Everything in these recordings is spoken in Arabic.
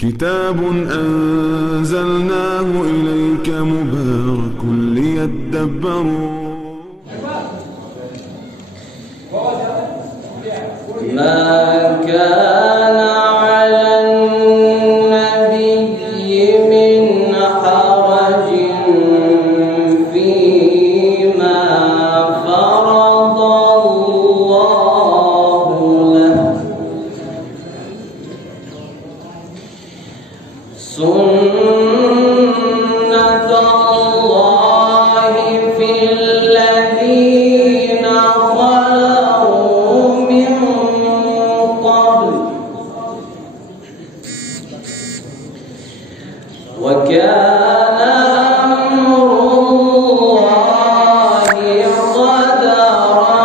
كتاب أنزلناه إليك مبارك ليدبروا ما كان على النبي من حرج فيما فرض الله له سنة الله في الذين خلوا من قبل وكان أمر الله قدرا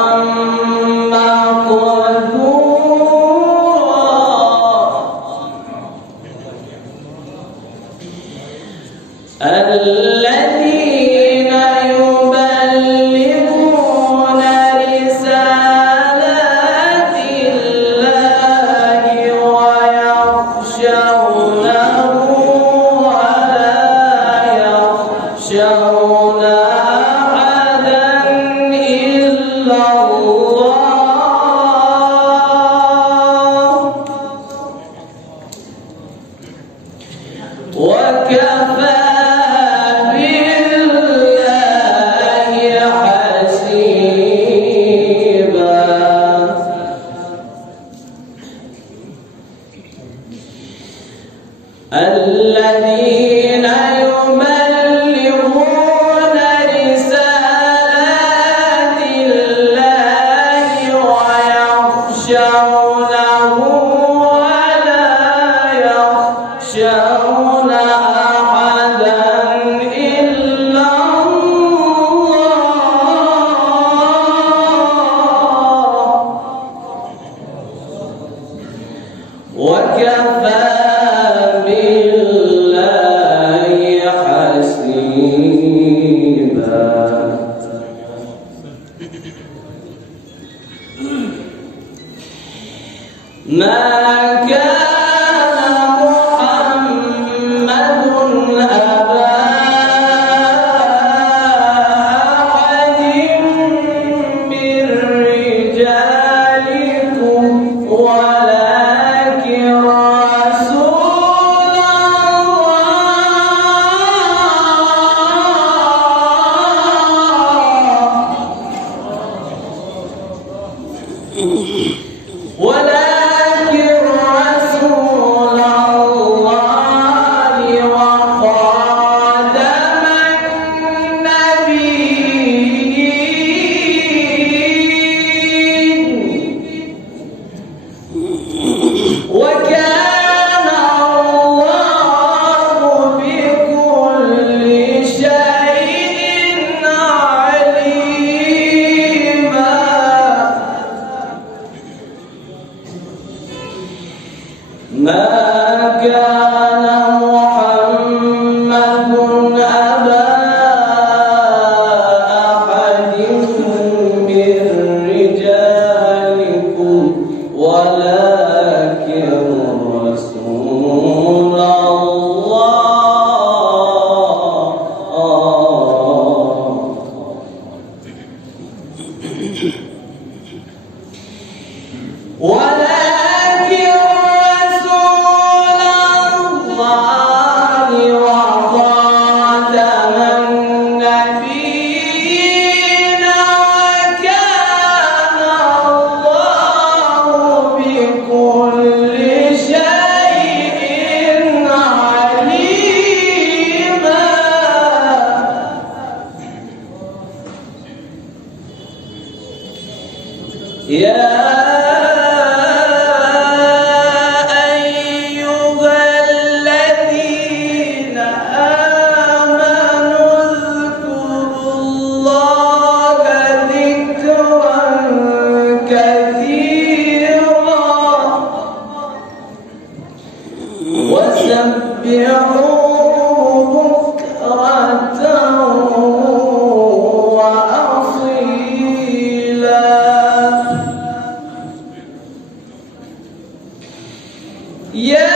مقدورا الذين يبلغون رسالات الله ويخشونه ولا يخشون أحدا إلا الله وكفى الذين يبلغون رسالات الله ويخشونه ولا يخشون أحدا إلا الله وكفى ما كان محمد أبا أحد من رجالكم ولكن رسول الله ولكن رسول الله وخاتم النبيين وكان الله بكل شيء عليما ما كان محمد أبا أحد من رجالكم ولكن رسول الله ولكن رسول الله وخاتم النبيين وكان الله بكل شيء عليما يا وسبحوه بكرة وأصيلا يا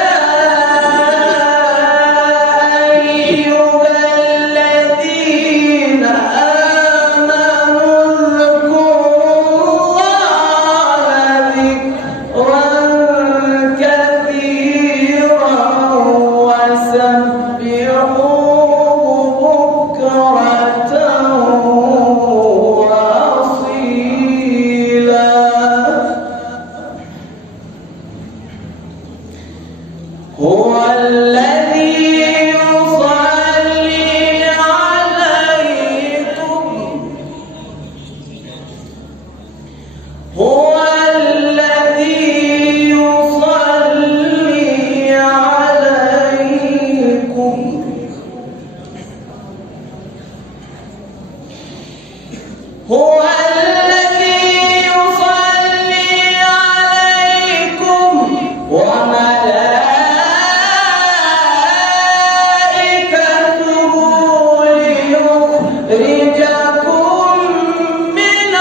هو الذي يصلي عليكم هو الذي يصلي عليكم هو الذي يصلي عليكم وملائكته ليخرجكم من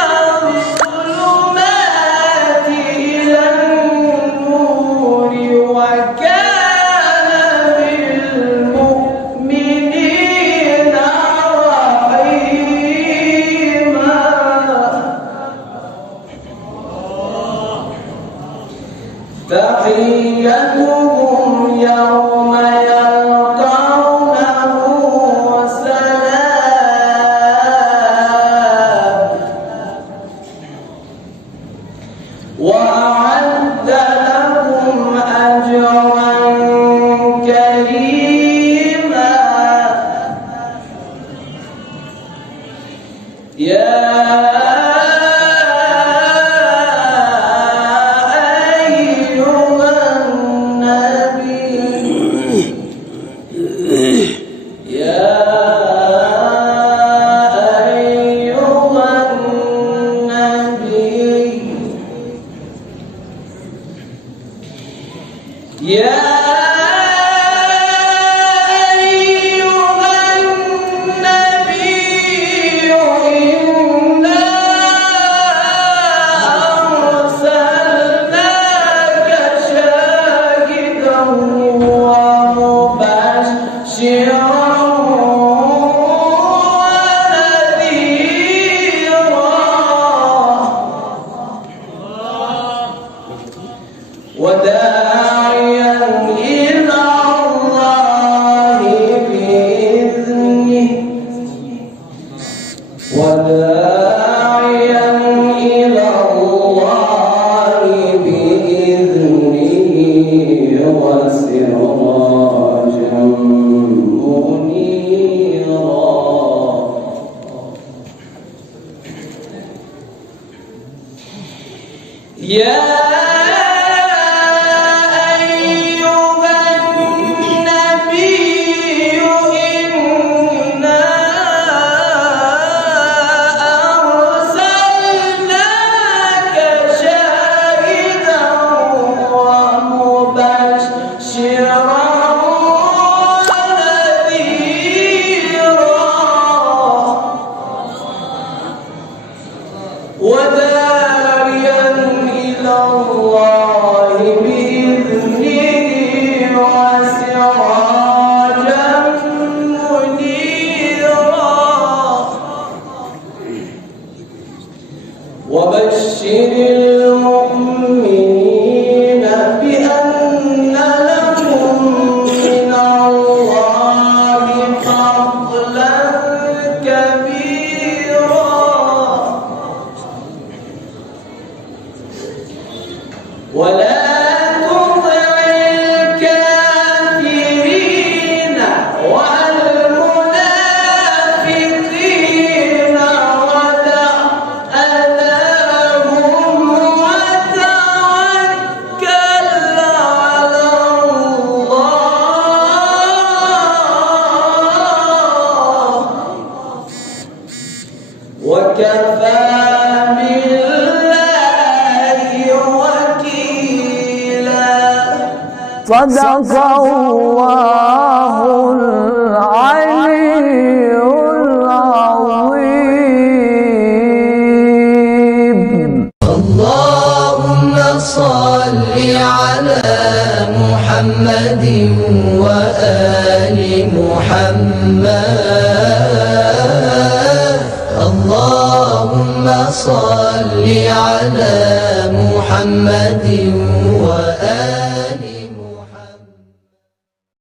الظلمات إلى النور وكان بالمؤمنين رحيما. تحيتهم يوم يلقونه سلام وأعد لهم أجرا كريما. يا يا أيها النبي إنا أرسلناك شاهدا ومبشرا ونذيرا وداعيا إلى الله بإذنه وسراجا منيرا. يا وداعيا إلى الله بإذنه وسراجا منيرا. وبشر المؤمنين بأن لهم من الله فضلا كبيرا. ولا تطع الكافرين والمنافقين ودع أذاهم وتوكل على الله وكفى صدق الله العلي العظيم. اللهم صل على محمد وآل محمد. اللهم صل على محمد وآل